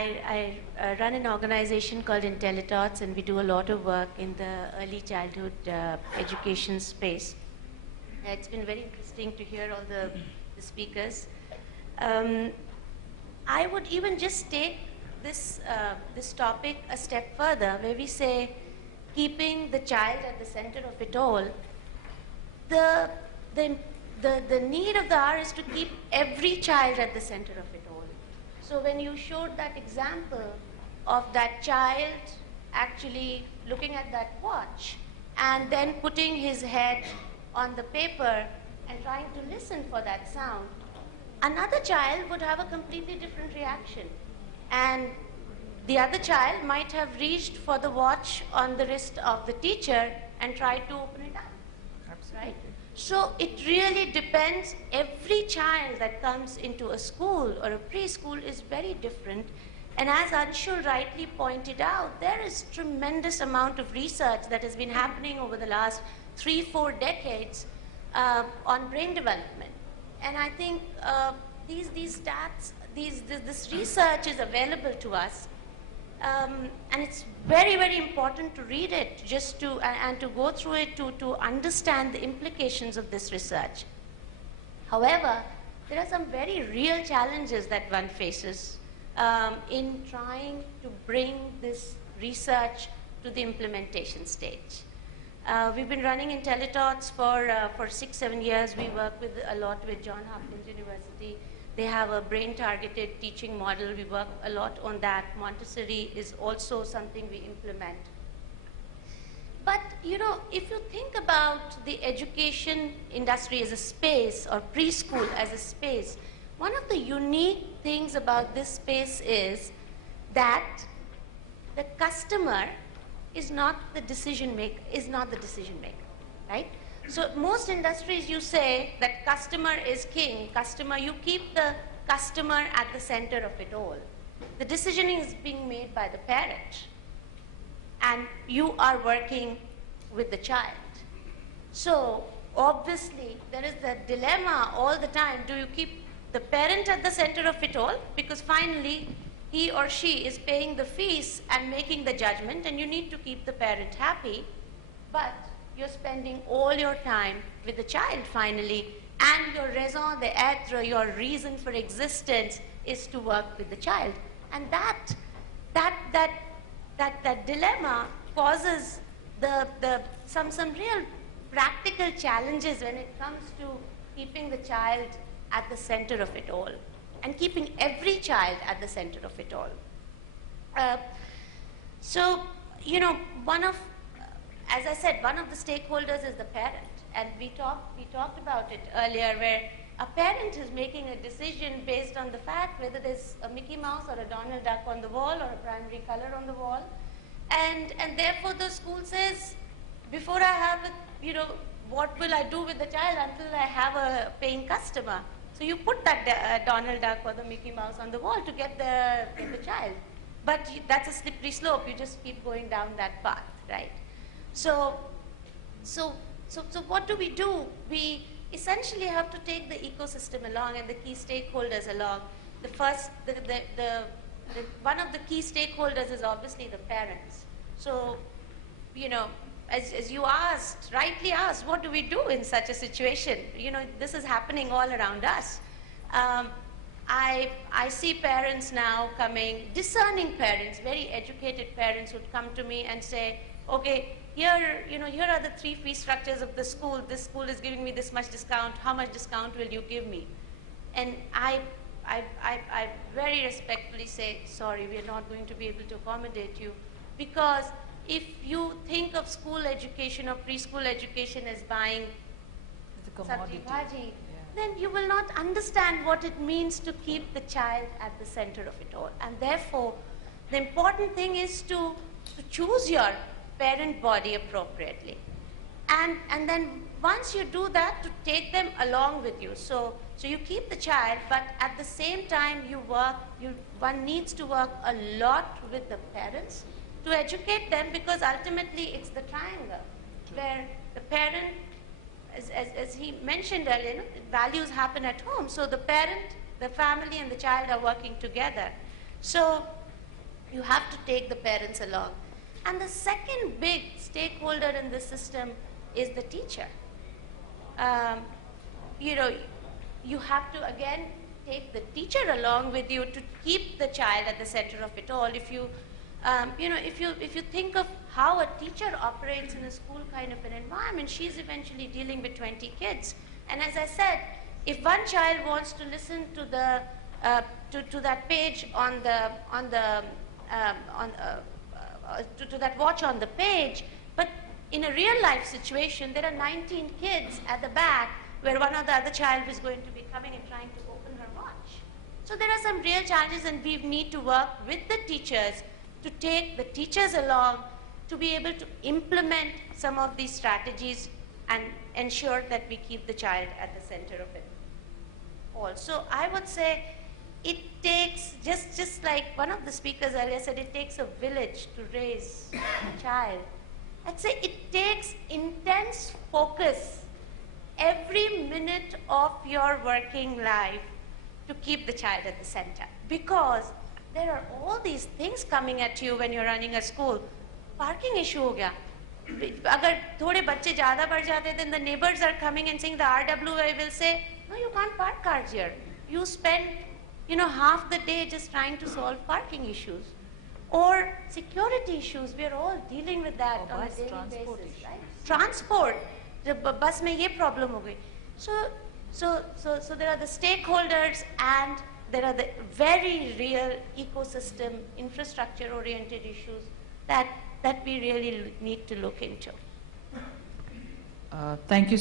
I run an organization called IntelliTots, and we do a lot of work in the early childhood education space. It's been very interesting to hear all the speakers. I would even just take this topic a step further, where we say keeping the child at the center of it all. The need of the hour is to keep every child at the center of it all. So when you showed that example of that child actually looking at that watch and then putting his head on the paper and trying to listen for that sound, another child would have a completely different reaction. And the other child might have reached for the watch on the wrist of the teacher and tried to open it up. Absolutely. Right? So it really depends. Every child that comes into a school or a preschool is very different. And as Anshul rightly pointed out, there is tremendous amount of research that has been happening over the last 3-4 decades on brain development. And I think these stats, this research is available to us. And it's very, very important to read it, just to and to go through it to understand the implications of this research. However, there are some very real challenges that one faces in trying to bring this research to the implementation stage. We've been running IntelliTots for 6-7 years. We work a lot with Johns Hopkins University. They have a brain-targeted teaching model. We work a lot on that. Montessori is also something we implement. But, you know, if you think about the education industry as a space or preschool as a space, one of the unique things about this space is that the customer is not the decision maker, right? So most industries, you say that customer is king. You keep the customer at the center of it all. The decisioning is being made by the parent, and you are working with the child. So obviously there is the dilemma all the time. Do you keep the parent at the center of it all? Because finally he or she is paying the fees and making the judgment, and you need to keep the parent happy, but you're spending all your time with the child finally, and your raison d'etre, your reason for existence, is to work with the child. And that dilemma causes some real practical challenges when it comes to keeping the child at the center of it all, and keeping every child at the center of it all. So, you know, as I said, one of the stakeholders is the parent, and we talked about it earlier, where a parent is making a decision based on the fact whether there's a Mickey Mouse or a Donald Duck on the wall or a primary color on the wall, and therefore the school says, before I have it, you know, what will I do with the child until I have a paying customer? So you put that Donald Duck or the Mickey Mouse on the wall to get the child, but that's a slippery slope. You just keep going down that path, right? So what do? We essentially have to take the ecosystem along and the key stakeholders along. One of the key stakeholders is obviously the parents. So, you know, as you asked, rightly asked, what do we do in such a situation? You know, this is happening all around us. I see parents now coming, discerning parents, very educated parents would come to me and say, okay, here are the 3 fee structures of the school. This school is giving me this much discount. How much discount will you give me? And I very respectfully say, sorry, we are not going to be able to accommodate you, because if you think of school education or preschool education as buying sabji bhaji, then you will not understand what it means to keep the child at the center of it all. And therefore, the important thing is to choose your parent body appropriately. And then once you do that, to take them along with you. So you keep the child, but at the same time one needs to work a lot with the parents to educate them, because ultimately it's the triangle where the parent, as he mentioned earlier, you know, values happen at home. So the parent, the family, and the child are working together. So have to take the parents along. And the second big stakeholder in the system is the teacher. You know, you have to again take the teacher along with you to keep the child at the center of it all. If you, if you think of how a teacher operates in a school kind of an environment, she's eventually dealing with 20 kids. And as I said, if one child wants to listen to the to that page on the to that watch on the page, but in a real life situation, there are 19 kids at the back where one or the other child is going to be coming and trying to open her watch. So there are some real challenges, and we need to work with the teachers to take the teachers along to be able to implement some of these strategies and ensure that we keep the child at the center of it all. So I would say it takes, just like one of the speakers earlier said, it takes a village to raise a child. I'd say it takes intense focus every minute of your working life to keep the child at the center, because there are all these things coming at you when you're running a school. Parking issue हो गया. अगर थोड़े बच्चे ज़्यादा बढ़ जाते, then the neighbors are coming and saying, the RWA will say, no, you can't park cars here. You spend, half the day just trying to solve parking issues. Or security issues, we are all dealing with that on a daily basis, right? Transport, the bus में ये problem हो गई. So there are the stakeholders, and there are the very real ecosystem, infrastructure-oriented issues that we really need to look into. Thank you.